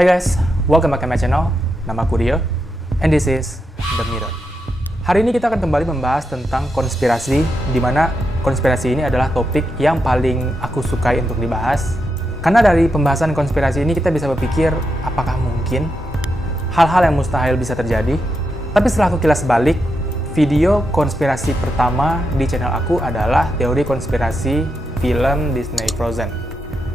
Hai guys, welcome back to my channel. Nama aku Rio, and this is The Mirror. Hari ini kita akan kembali membahas tentang konspirasi, di mana konspirasi ini adalah topik yang paling aku sukai untuk dibahas. Karena dari pembahasan konspirasi ini kita bisa berpikir, apakah mungkin hal-hal yang mustahil bisa terjadi? Tapi setelah aku kilas balik, video konspirasi pertama di channel aku adalah teori konspirasi film Disney Frozen.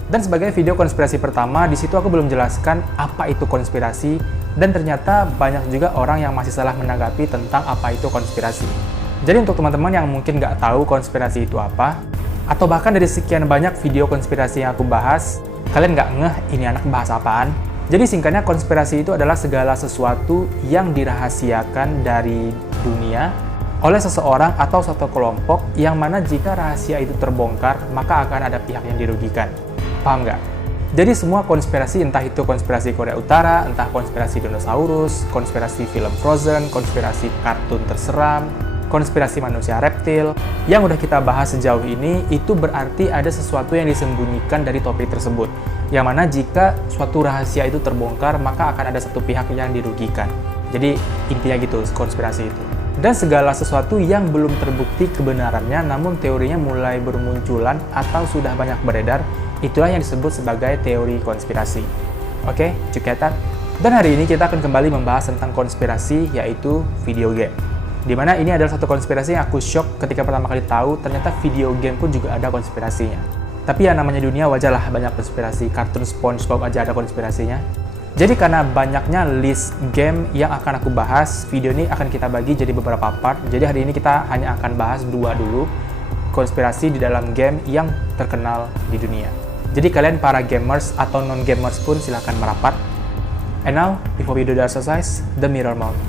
Dan sebagai video konspirasi pertama, di situ aku belum jelaskan apa itu konspirasi, dan ternyata banyak juga orang yang masih salah menanggapi tentang apa itu konspirasi. Jadi untuk teman-teman yang mungkin nggak tahu konspirasi itu apa, atau bahkan dari sekian banyak video konspirasi yang aku bahas, kalian nggak ngeh ini anak bahas apaan? Jadi singkatnya, konspirasi itu adalah segala sesuatu yang dirahasiakan dari dunia oleh seseorang atau suatu kelompok, yang mana jika rahasia itu terbongkar, maka akan ada pihak yang dirugikan. Paham nggak? Jadi semua konspirasi, entah itu konspirasi Korea Utara, entah konspirasi dinosaurus, konspirasi film Frozen, konspirasi kartun terseram, konspirasi manusia reptil, yang udah kita bahas sejauh ini, itu berarti ada sesuatu yang disembunyikan dari topik tersebut. Yang mana jika suatu rahasia itu terbongkar, maka akan ada satu pihak yang dirugikan. Jadi intinya gitu konspirasi itu. Dan segala sesuatu yang belum terbukti kebenarannya, namun teorinya mulai bermunculan atau sudah banyak beredar, itulah yang disebut sebagai teori konspirasi. Oke, cuketan. Dan hari ini kita akan kembali membahas tentang konspirasi, yaitu video game. Dimana ini adalah satu konspirasi yang aku shock ketika pertama kali tahu, ternyata video game pun juga ada konspirasinya. Tapi ya namanya dunia, wajarlah banyak konspirasi. Kartun SpongeBob aja ada konspirasinya. Jadi karena banyaknya list game yang akan aku bahas, video ini akan kita bagi jadi beberapa part. Jadi hari ini kita hanya akan bahas dua dulu, konspirasi di dalam game yang terkenal di dunia. Jadi kalian para gamers atau non-gamers pun silahkan merapat. And now, before we do the exercise, the mirror mount.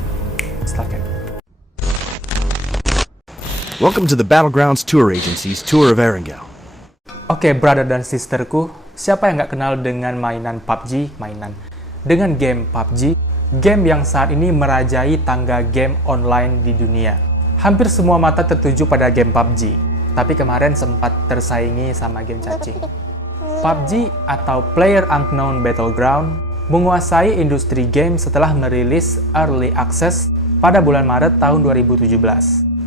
Silakan. Welcome to the Battlegrounds Tour Agency's Tour of Erangel. Oke, brother dan sisterku, siapa yang nggak kenal dengan mainan PUBG? Dengan game PUBG, game yang saat ini merajai tangga game online di dunia. Hampir semua mata tertuju pada game PUBG, tapi kemarin sempat tersaingi sama game cacing. PUBG atau PlayerUnknown Battleground menguasai industri game setelah merilis Early Access pada bulan Maret tahun 2017.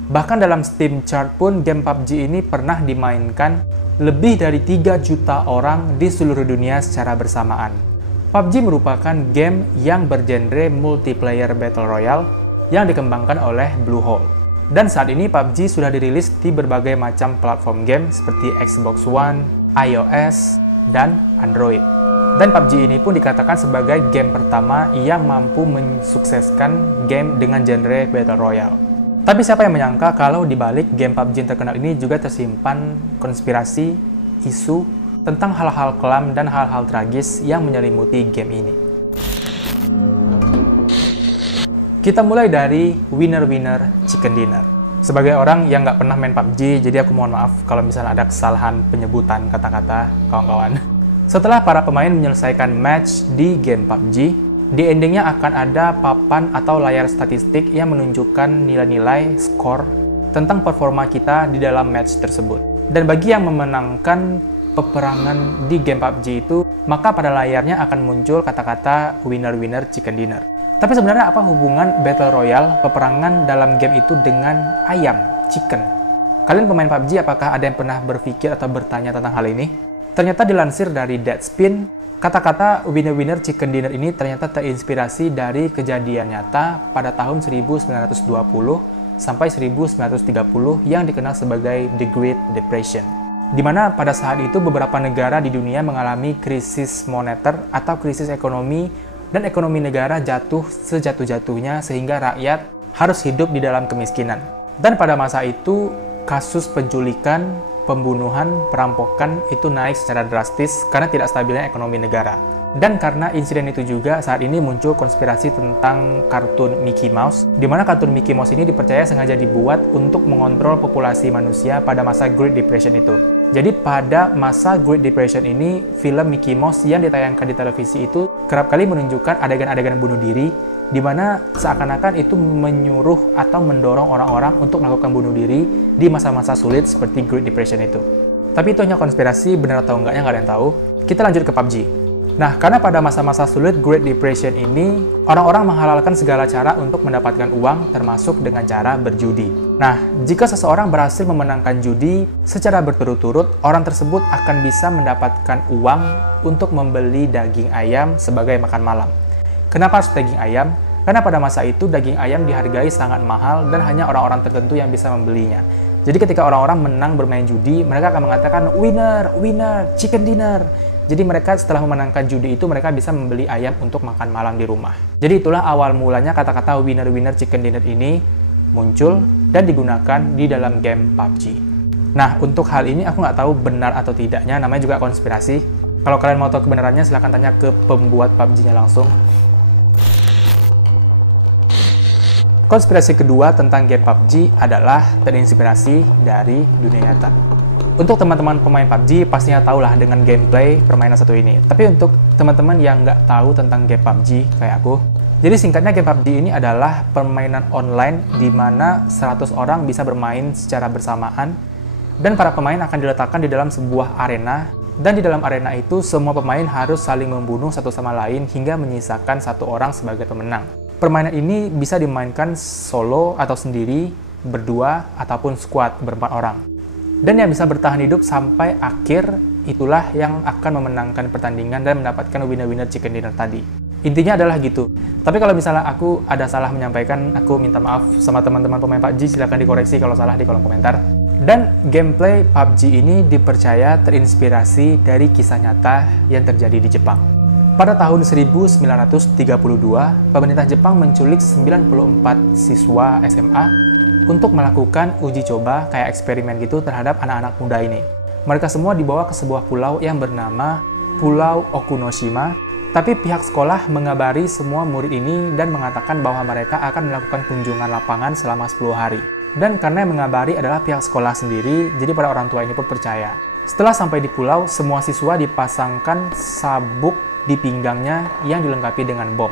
Bahkan dalam Steam Chart pun game PUBG ini pernah dimainkan lebih dari 3 juta orang di seluruh dunia secara bersamaan. PUBG merupakan game yang bergenre multiplayer battle royale yang dikembangkan oleh Bluehole. Dan saat ini PUBG sudah dirilis di berbagai macam platform game seperti Xbox One, iOS, dan Android. Dan PUBG ini pun dikatakan sebagai game pertama yang mampu mensukseskan game dengan genre Battle Royale. Tapi siapa yang menyangka kalau di balik game PUBG yang terkenal ini juga tersimpan konspirasi, isu, tentang hal-hal kelam dan hal-hal tragis yang menyelimuti game ini. Kita mulai dari winner chicken dinner. Sebagai orang yang nggak pernah main PUBG, jadi aku mohon maaf kalau misalnya ada kesalahan penyebutan kata-kata kawan-kawan. Setelah para pemain menyelesaikan match di game PUBG, di endingnya akan ada papan atau layar statistik yang menunjukkan nilai-nilai skor tentang performa kita di dalam match tersebut. Dan bagi yang memenangkan peperangan di game PUBG itu, maka pada layarnya akan muncul kata-kata winner chicken dinner. Tapi sebenarnya apa hubungan Battle Royale, peperangan dalam game itu dengan ayam, chicken? Kalian pemain PUBG, apakah ada yang pernah berpikir atau bertanya tentang hal ini? Ternyata dilansir dari Deadspin, kata-kata winner chicken dinner ini ternyata terinspirasi dari kejadian nyata pada tahun 1920 sampai 1930 yang dikenal sebagai The Great Depression. Di mana pada saat itu beberapa negara di dunia mengalami krisis moneter atau krisis ekonomi, dan ekonomi negara jatuh sejatuh-jatuhnya sehingga rakyat harus hidup di dalam kemiskinan. Dan pada masa itu, kasus penculikan, pembunuhan, perampokan itu naik secara drastis karena tidak stabilnya ekonomi negara. Dan karena insiden itu juga, saat ini muncul konspirasi tentang kartun Mickey Mouse, di mana kartun Mickey Mouse ini dipercaya sengaja dibuat untuk mengontrol populasi manusia pada masa Great Depression itu. Jadi pada masa Great Depression ini, film Mickey Mouse yang ditayangkan di televisi itu kerap kali menunjukkan adegan-adegan bunuh diri, di mana seakan-akan itu menyuruh atau mendorong orang-orang untuk melakukan bunuh diri di masa-masa sulit seperti Great Depression itu. Tapi itu hanya konspirasi, benar atau enggaknya nggak ada yang tahu. Kita lanjut ke PUBG. Nah, karena pada masa-masa sulit Great Depression ini, orang-orang menghalalkan segala cara untuk mendapatkan uang, termasuk dengan cara berjudi. Nah, jika seseorang berhasil memenangkan judi secara berturut-turut, orang tersebut akan bisa mendapatkan uang untuk membeli daging ayam sebagai makan malam. Kenapa harus daging ayam? Karena pada masa itu daging ayam dihargai sangat mahal dan hanya orang-orang tertentu yang bisa membelinya. Jadi ketika orang-orang menang bermain judi, mereka akan mengatakan, winner, winner, chicken dinner. Jadi mereka setelah memenangkan judi itu, mereka bisa membeli ayam untuk makan malam di rumah. Jadi itulah awal mulanya kata-kata winner, winner, chicken dinner ini muncul dan digunakan di dalam game PUBG. Nah, untuk hal ini aku nggak tahu benar atau tidaknya, namanya juga konspirasi. Kalau kalian mau tahu kebenarannya, silahkan tanya ke pembuat PUBG-nya langsung. Konspirasi kedua tentang game PUBG adalah terinspirasi dari dunia nyata. Untuk teman-teman pemain PUBG pastinya tahulah dengan gameplay permainan satu ini. Tapi untuk teman-teman yang nggak tahu tentang game PUBG kayak aku, jadi singkatnya game PUBG ini adalah permainan online di mana 100 orang bisa bermain secara bersamaan dan para pemain akan diletakkan di dalam sebuah arena, dan di dalam arena itu semua pemain harus saling membunuh satu sama lain hingga menyisakan satu orang sebagai pemenang. Permainan ini bisa dimainkan solo atau sendiri, berdua, ataupun squad berempat orang. Dan yang bisa bertahan hidup sampai akhir, itulah yang akan memenangkan pertandingan dan mendapatkan winner-winner chicken dinner tadi. Intinya adalah gitu. Tapi kalau misalnya aku ada salah menyampaikan, aku minta maaf sama teman-teman pemain PUBG, silahkan dikoreksi kalau salah di kolom komentar. Dan gameplay PUBG ini dipercaya terinspirasi dari kisah nyata yang terjadi di Jepang. Pada tahun 1932, pemerintah Jepang menculik 94 siswa SMA untuk melakukan uji coba kayak eksperimen gitu terhadap anak-anak muda ini. Mereka semua dibawa ke sebuah pulau yang bernama Pulau Okunoshima, tapi pihak sekolah mengabari semua murid ini dan mengatakan bahwa mereka akan melakukan kunjungan lapangan selama 10 hari. Dan karena yang mengabari adalah pihak sekolah sendiri, jadi para orang tua ini pun percaya. Setelah sampai di pulau, semua siswa dipasangkan sabuk di pinggangnya yang dilengkapi dengan bom.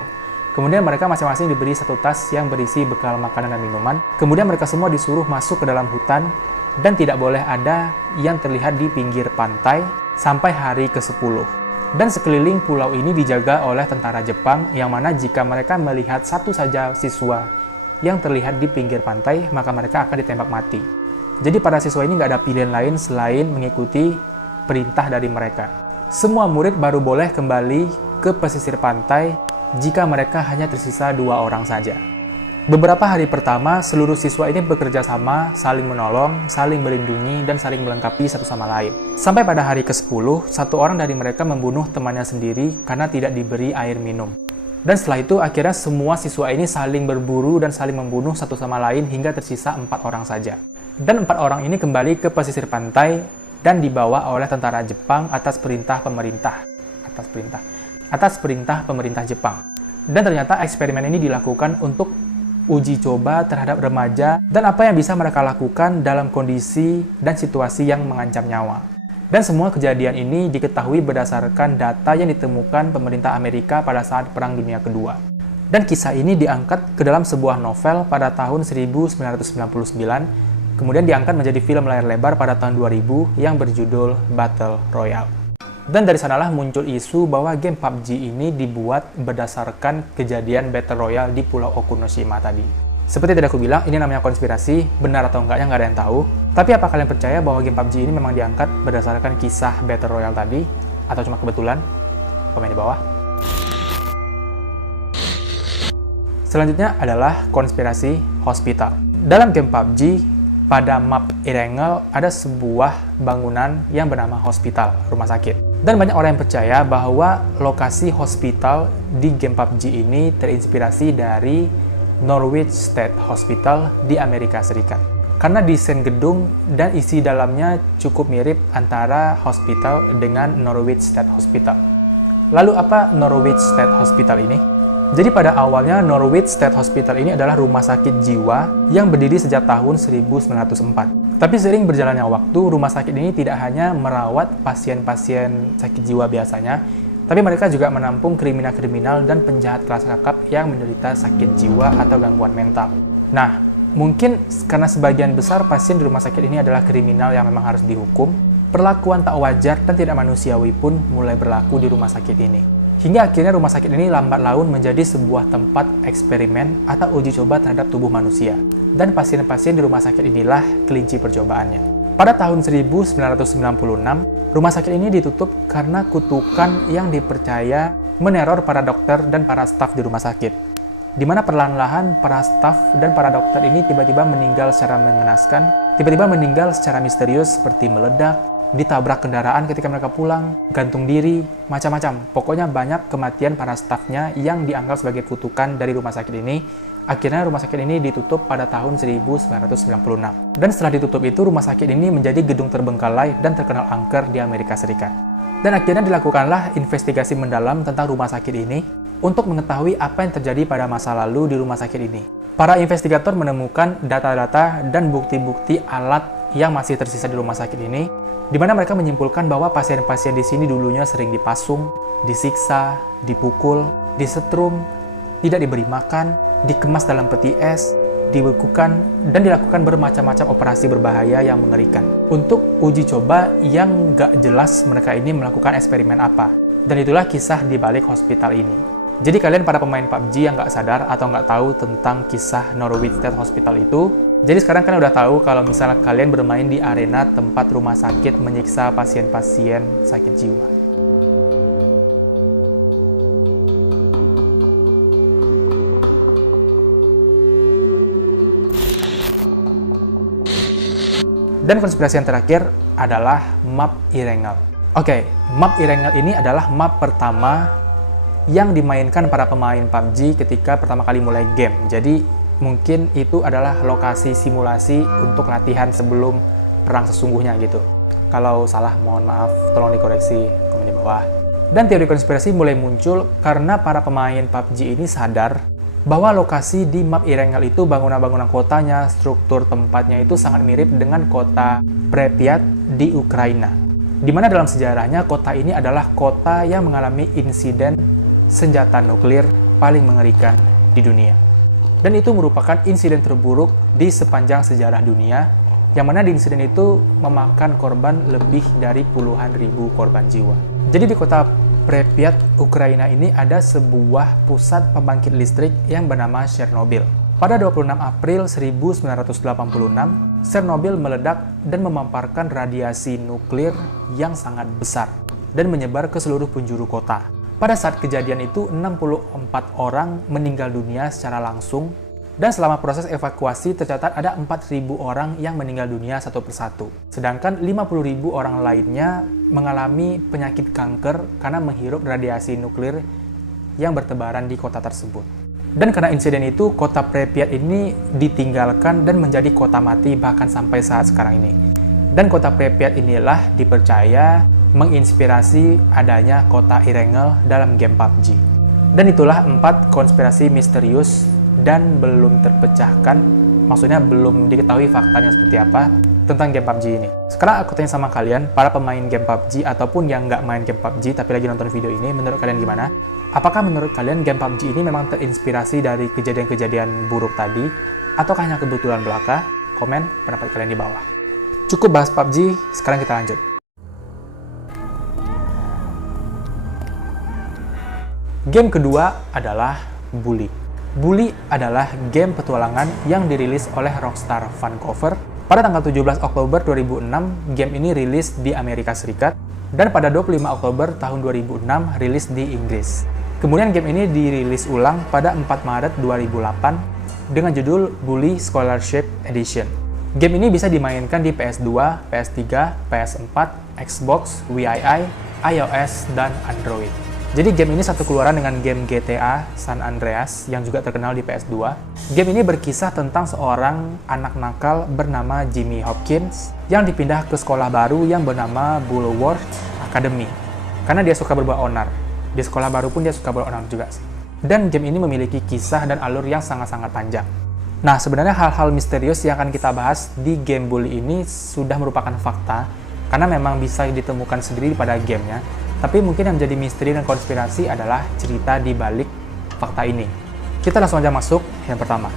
Kemudian mereka masing-masing diberi satu tas yang berisi bekal makanan dan minuman. Kemudian mereka semua disuruh masuk ke dalam hutan dan tidak boleh ada yang terlihat di pinggir pantai sampai hari ke-10. Dan sekeliling pulau ini dijaga oleh tentara Jepang, yang mana jika mereka melihat satu saja siswa yang terlihat di pinggir pantai, maka mereka akan ditembak mati. Jadi para siswa ini nggak ada pilihan lain selain mengikuti perintah dari mereka. Semua murid baru boleh kembali ke pesisir pantai jika mereka hanya tersisa 2 orang saja. Beberapa hari pertama, seluruh siswa ini bekerja sama, saling menolong, saling melindungi, dan saling melengkapi satu sama lain. Sampai pada hari ke-10, satu orang dari mereka membunuh temannya sendiri karena tidak diberi air minum. Dan setelah itu, akhirnya semua siswa ini saling berburu dan saling membunuh satu sama lain hingga tersisa 4 orang saja. Dan 4 orang ini kembali ke pesisir pantai dan dibawa oleh tentara Jepang atas perintah pemerintah Jepang. Dan ternyata eksperimen ini dilakukan untuk uji coba terhadap remaja dan apa yang bisa mereka lakukan dalam kondisi dan situasi yang mengancam nyawa. Dan semua kejadian ini diketahui berdasarkan data yang ditemukan pemerintah Amerika pada saat Perang Dunia Kedua. Dan kisah ini diangkat ke dalam sebuah novel pada tahun 1999, kemudian diangkat menjadi film layar lebar pada tahun 2000 yang berjudul Battle Royale. Dan dari sanalah muncul isu bahwa game PUBG ini dibuat berdasarkan kejadian Battle Royale di Pulau Okunoshima tadi. Seperti tadi aku bilang, ini namanya konspirasi, benar atau enggaknya nggak ada yang tahu. Tapi apa kalian percaya bahwa game PUBG ini memang diangkat berdasarkan kisah Battle Royale tadi? Atau cuma kebetulan? Komen di bawah. Selanjutnya adalah konspirasi hospital. Dalam game PUBG, pada map Erangel ada sebuah bangunan yang bernama hospital, rumah sakit. Dan banyak orang yang percaya bahwa lokasi hospital di game PUBG ini terinspirasi dari Norwich State Hospital di Amerika Serikat. Karena desain gedung dan isi dalamnya cukup mirip antara hospital dengan Norwich State Hospital. Lalu apa Norwich State Hospital ini? Jadi pada awalnya Norwich State Hospital ini adalah rumah sakit jiwa yang berdiri sejak tahun 1904. Tapi seiring berjalannya waktu, rumah sakit ini tidak hanya merawat pasien-pasien sakit jiwa biasanya, tapi mereka juga menampung kriminal-kriminal dan penjahat kelas kakap yang menderita sakit jiwa atau gangguan mental. Nah, mungkin karena sebagian besar pasien di rumah sakit ini adalah kriminal yang memang harus dihukum, perlakuan tak wajar dan tidak manusiawi pun mulai berlaku di rumah sakit ini. Hingga akhirnya rumah sakit ini lambat laun menjadi sebuah tempat eksperimen atau uji coba terhadap tubuh manusia. Dan pasien-pasien di rumah sakit inilah kelinci percobaannya. Pada tahun 1996, rumah sakit ini ditutup karena kutukan yang dipercaya meneror para dokter dan para staf di rumah sakit. Di mana perlahan-lahan para staf dan para dokter ini tiba-tiba meninggal secara mengenaskan, tiba-tiba meninggal secara misterius seperti meledak, ditabrak kendaraan ketika mereka pulang, gantung diri, macam-macam. Pokoknya banyak kematian para stafnya yang dianggap sebagai kutukan dari rumah sakit ini. Akhirnya rumah sakit ini ditutup pada tahun 1996. Dan setelah ditutup itu, rumah sakit ini menjadi gedung terbengkalai dan terkenal angker di Amerika Serikat. Dan akhirnya dilakukanlah investigasi mendalam tentang rumah sakit ini untuk mengetahui apa yang terjadi pada masa lalu di rumah sakit ini. Para investigator menemukan data-data dan bukti-bukti alat yang masih tersisa di rumah sakit ini, di mana mereka menyimpulkan bahwa pasien-pasien di sini dulunya sering dipasung, disiksa, dipukul, disetrum, tidak diberi makan, dikemas dalam peti es, dibekukan, dan dilakukan bermacam-macam operasi berbahaya yang mengerikan. Untuk uji coba yang gak jelas mereka ini melakukan eksperimen apa. Dan itulah kisah di balik hospital ini. Jadi kalian para pemain PUBG yang nggak sadar atau nggak tahu tentang kisah Norwich State Hospital itu, jadi sekarang kalian udah tahu kalau misalnya kalian bermain di arena tempat rumah sakit menyiksa pasien-pasien sakit jiwa. Dan konspirasi yang terakhir adalah map Erangel. Oke, map Erangel ini adalah map pertama yang dimainkan para pemain PUBG ketika pertama kali mulai game. Jadi mungkin itu adalah lokasi simulasi untuk latihan sebelum perang sesungguhnya gitu. Kalau salah mohon maaf, tolong dikoreksi komen di bawah. Dan teori konspirasi mulai muncul karena para pemain PUBG ini sadar bahwa lokasi di map Erangel itu bangunan-bangunan kotanya, struktur tempatnya itu sangat mirip dengan kota Pripyat di Ukraina. Di mana dalam sejarahnya kota ini adalah kota yang mengalami insiden senjata nuklir paling mengerikan di dunia. Dan itu merupakan insiden terburuk di sepanjang sejarah dunia, yang mana di insiden itu memakan korban lebih dari puluhan ribu korban jiwa. Jadi di kota Pripyat, Ukraina ini ada sebuah pusat pembangkit listrik yang bernama Chernobyl. Pada 26 April 1986, Chernobyl meledak dan memamparkan radiasi nuklir yang sangat besar dan menyebar ke seluruh penjuru kota. Pada saat kejadian itu, 64 orang meninggal dunia secara langsung, dan selama proses evakuasi tercatat ada 4.000 orang yang meninggal dunia satu persatu. Sedangkan 50.000 orang lainnya mengalami penyakit kanker karena menghirup radiasi nuklir yang bertebaran di kota tersebut. Dan karena insiden itu, kota Pripyat ini ditinggalkan dan menjadi kota mati bahkan sampai saat sekarang ini. Dan kota Pripyat inilah dipercaya menginspirasi adanya kota Erangel dalam game PUBG. Dan itulah 4 konspirasi misterius dan belum terpecahkan, maksudnya belum diketahui faktanya seperti apa tentang game PUBG ini. Sekarang aku tanya sama kalian, para pemain game PUBG ataupun yang nggak main game PUBG tapi lagi nonton video ini, menurut kalian gimana? Apakah menurut kalian game PUBG ini memang terinspirasi dari kejadian-kejadian buruk tadi, ataukah hanya kebetulan belaka? Komen pendapat kalian di bawah. Cukup bahas PUBG, sekarang kita lanjut. Game kedua adalah Bully. Bully adalah game petualangan yang dirilis oleh Rockstar Vancouver. Pada tanggal 17 Oktober 2006, game ini rilis di Amerika Serikat, dan pada 25 Oktober tahun 2006 rilis di Inggris. Kemudian game ini dirilis ulang pada 4 Maret 2008 dengan judul Bully Scholarship Edition. Game ini bisa dimainkan di PS2, PS3, PS4, Xbox, Wii, iOS, dan Android. Jadi game ini satu keluaran dengan game GTA San Andreas yang juga terkenal di PS2. Game ini berkisah tentang seorang anak nakal bernama Jimmy Hopkins yang dipindah ke sekolah baru yang bernama Bulworth Academy karena dia suka berbuat onar. Di sekolah baru pun dia suka berbuat onar juga sih. Dan game ini memiliki kisah dan alur yang sangat-sangat panjang. Nah, sebenarnya hal-hal misterius yang akan kita bahas di game Bully ini sudah merupakan fakta karena memang bisa ditemukan sendiri pada gamenya. Tapi mungkin yang menjadi misteri dan konspirasi adalah cerita di balik fakta ini. Kita langsung aja masuk yang pertama.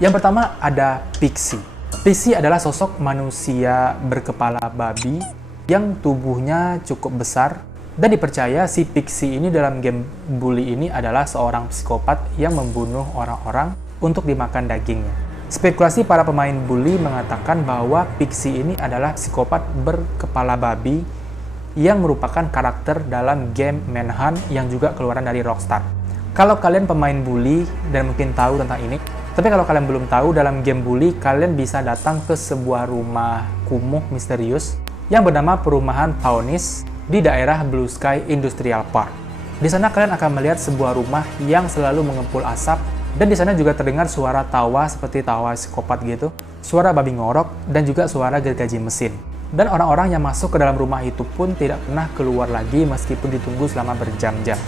Yang pertama ada Pixie. Pixie adalah sosok manusia berkepala babi yang tubuhnya cukup besar, dan dipercaya si Pixie ini dalam game Bully ini adalah seorang psikopat yang membunuh orang-orang untuk dimakan dagingnya. Spekulasi para pemain Bully mengatakan bahwa Pixie ini adalah psikopat berkepala babi yang merupakan karakter dalam game Manhunt yang juga keluaran dari Rockstar. Kalau kalian pemain Bully dan mungkin tahu tentang ini, tapi kalau kalian belum tahu, dalam game Bully kalian bisa datang ke sebuah rumah kumuh misterius yang bernama Perumahan Paunis di daerah Blue Sky Industrial Park. Di sana kalian akan melihat sebuah rumah yang selalu mengepul asap, dan di sana juga terdengar suara tawa seperti tawa psikopat gitu, suara babi ngorok, dan juga suara gergaji mesin. Dan orang-orang yang masuk ke dalam rumah itu pun tidak pernah keluar lagi meskipun ditunggu selama berjam-jam.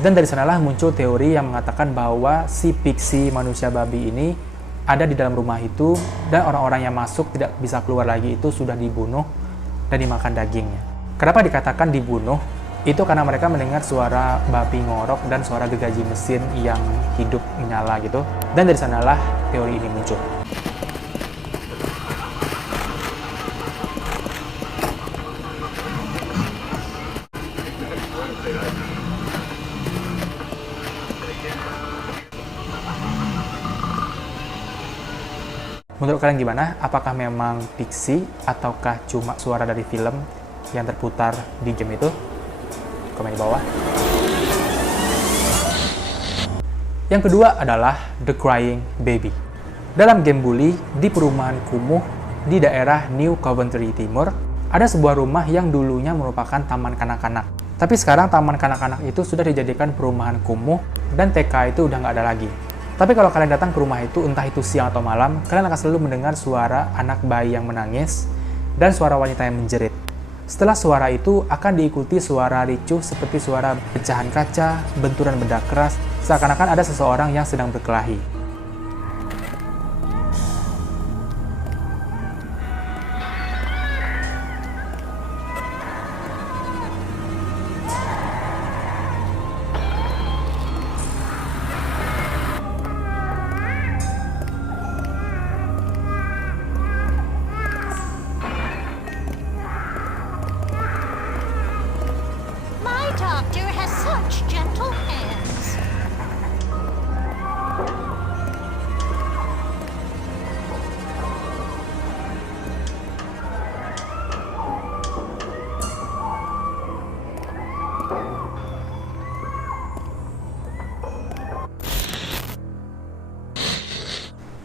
Dan dari sanalah muncul teori yang mengatakan bahwa si Pixie manusia babi ini ada di dalam rumah itu, dan orang-orang yang masuk tidak bisa keluar lagi itu sudah dibunuh dan dimakan dagingnya. Kenapa dikatakan dibunuh? Itu karena mereka mendengar suara babi ngorok dan suara gergaji mesin yang hidup menyala gitu. Dan dari sanalah teori ini muncul. Menurut kalian gimana? Apakah memang Pixie ataukah cuma suara dari film yang terputar di game itu? Komen di bawah. Yang kedua adalah The Crying Baby. Dalam game Bully, di perumahan kumuh di daerah New Coventry Timur, ada sebuah rumah yang dulunya merupakan taman kanak-kanak. Tapi sekarang taman kanak-kanak itu sudah dijadikan perumahan kumuh dan TK itu udah nggak ada lagi. Tapi kalau kalian datang ke rumah itu, entah itu siang atau malam, kalian akan selalu mendengar suara anak bayi yang menangis dan suara wanita yang menjerit. Setelah suara itu akan diikuti suara ricuh seperti suara pecahan kaca, benturan benda keras, seakan-akan ada seseorang yang sedang berkelahi. Doctor has such gentle hands.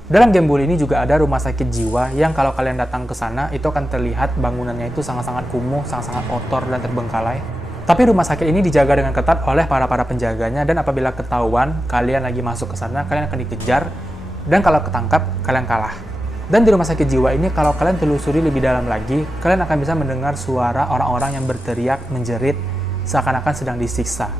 Dalam game Bully ini juga ada rumah sakit jiwa yang kalau kalian datang ke sana itu akan terlihat bangunannya itu sangat-sangat kumuh, sangat-sangat kotor dan terbengkalai. Tapi rumah sakit ini dijaga dengan ketat oleh para penjaganya, dan apabila ketahuan kalian lagi masuk ke sana, kalian akan dikejar, dan kalau ketangkap, kalian kalah. Dan di rumah sakit jiwa ini, kalau kalian telusuri lebih dalam lagi, kalian akan bisa mendengar suara orang-orang yang berteriak, menjerit, seakan-akan sedang disiksa.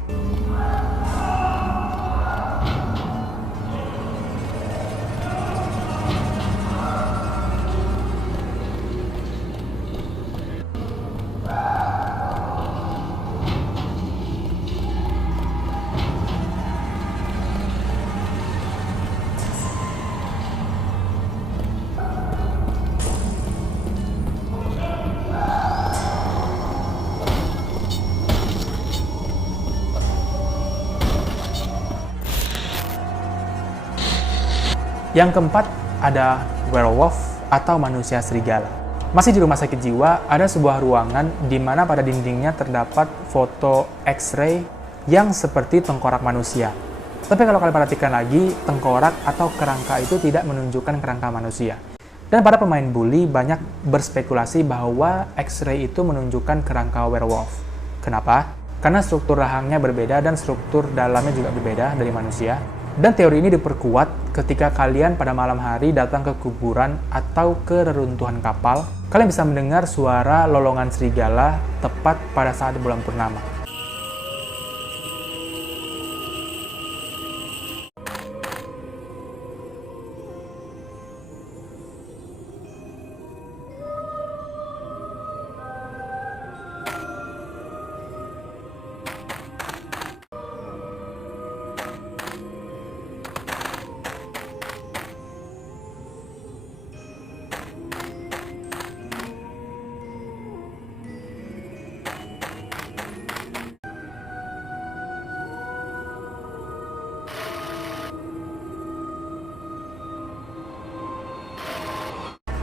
Yang keempat ada werewolf atau manusia serigala. Masih di rumah sakit jiwa, ada sebuah ruangan di mana pada dindingnya terdapat foto X-ray yang seperti tengkorak manusia. Tapi kalau kalian perhatikan lagi, tengkorak atau kerangka itu tidak menunjukkan kerangka manusia. Dan para pemain Bully banyak berspekulasi bahwa X-ray itu menunjukkan kerangka werewolf. Kenapa? Karena struktur rahangnya berbeda dan struktur dalamnya juga berbeda dari manusia. Dan teori ini diperkuat ketika kalian pada malam hari datang ke kuburan atau ke reruntuhan kapal, kalian bisa mendengar suara lolongan serigala tepat pada saat bulan purnama.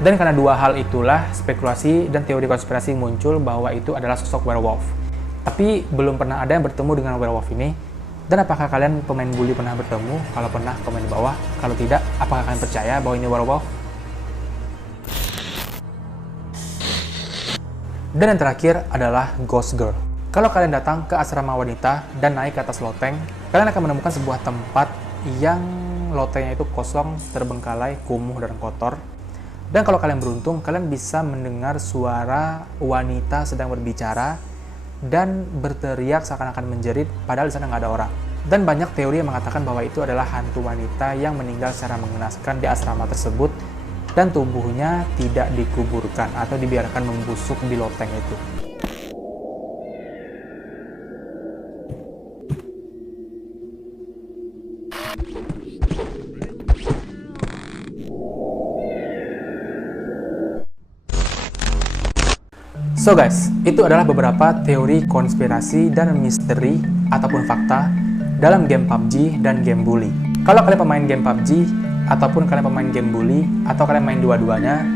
Dan karena dua hal itulah spekulasi dan teori konspirasi muncul bahwa itu adalah sosok werewolf. Tapi belum pernah ada yang bertemu dengan werewolf ini. Dan apakah kalian pemain bully pernah bertemu? Kalau pernah, komen di bawah. Kalau tidak, apakah kalian percaya bahwa ini werewolf? Dan yang terakhir adalah Ghost Girl. Kalau kalian datang ke asrama wanita dan naik ke atas loteng, kalian akan menemukan sebuah tempat yang lotengnya itu kosong, terbengkalai, kumuh, dan kotor. Dan kalau kalian beruntung, kalian bisa mendengar suara wanita sedang berbicara dan berteriak seakan-akan menjerit, padahal di sana nggak ada orang. Dan banyak teori yang mengatakan bahwa itu adalah hantu wanita yang meninggal secara mengenaskan di asrama tersebut dan tubuhnya tidak dikuburkan atau dibiarkan membusuk di loteng itu. So guys, itu adalah beberapa teori konspirasi dan misteri ataupun fakta dalam game PUBG dan game bully. Kalau kalian pemain game PUBG ataupun kalian pemain game bully atau kalian main dua-duanya,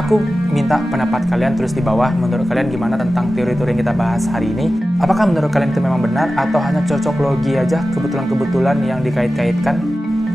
aku minta pendapat kalian tulis di bawah. Menurut kalian gimana tentang teori-teori yang kita bahas hari ini? Apakah menurut kalian itu memang benar atau hanya cocok logi aja, kebetulan-kebetulan yang dikait-kaitkan?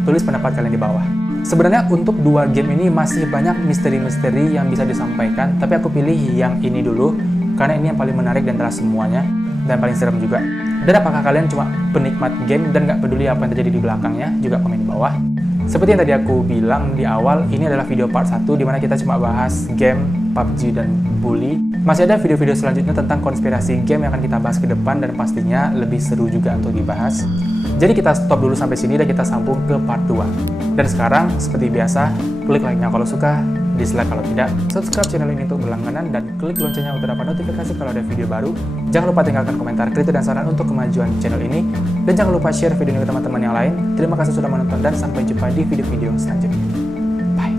Tulis pendapat kalian di bawah. Sebenarnya untuk dua game ini masih banyak misteri-misteri yang bisa disampaikan, tapi aku pilih yang ini dulu karena ini yang paling menarik di antara semuanya dan paling serem juga. Dan apakah kalian cuma penikmat game dan nggak peduli apa yang terjadi di belakangnya? Juga komen di bawah. Seperti yang tadi aku bilang di awal, ini adalah video part 1 di mana kita cuma bahas game PUBG dan bully. Masih ada video-video selanjutnya tentang konspirasi game yang akan kita bahas ke depan dan pastinya lebih seru juga untuk dibahas. Jadi kita stop dulu sampai sini dan kita sambung ke part 2. Dan sekarang, seperti biasa, klik like-nya kalau suka, dislike kalau tidak, subscribe channel ini untuk berlangganan, dan klik loncengnya untuk dapat notifikasi kalau ada video baru. Jangan lupa tinggalkan komentar, kritik, dan saran untuk kemajuan channel ini. Dan jangan lupa share video ini ke teman-teman yang lain. Terima kasih sudah menonton dan sampai jumpa di video-video selanjutnya. Bye.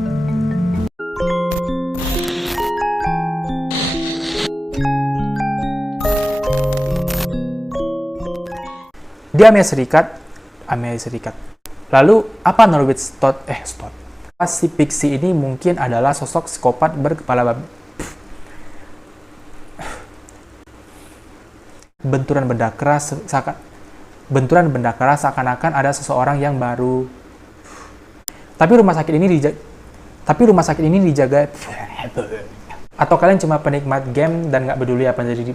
Di Amerika Serikat. Lalu, apa Norwich Stott? Si Pixie ini mungkin adalah sosok psikopat berkepala babi. Benturan benda keras seakan-akan ada seseorang yang baru. Tapi rumah sakit ini dijaga. Atau kalian cuma penikmat game dan nggak peduli apa yang terjadi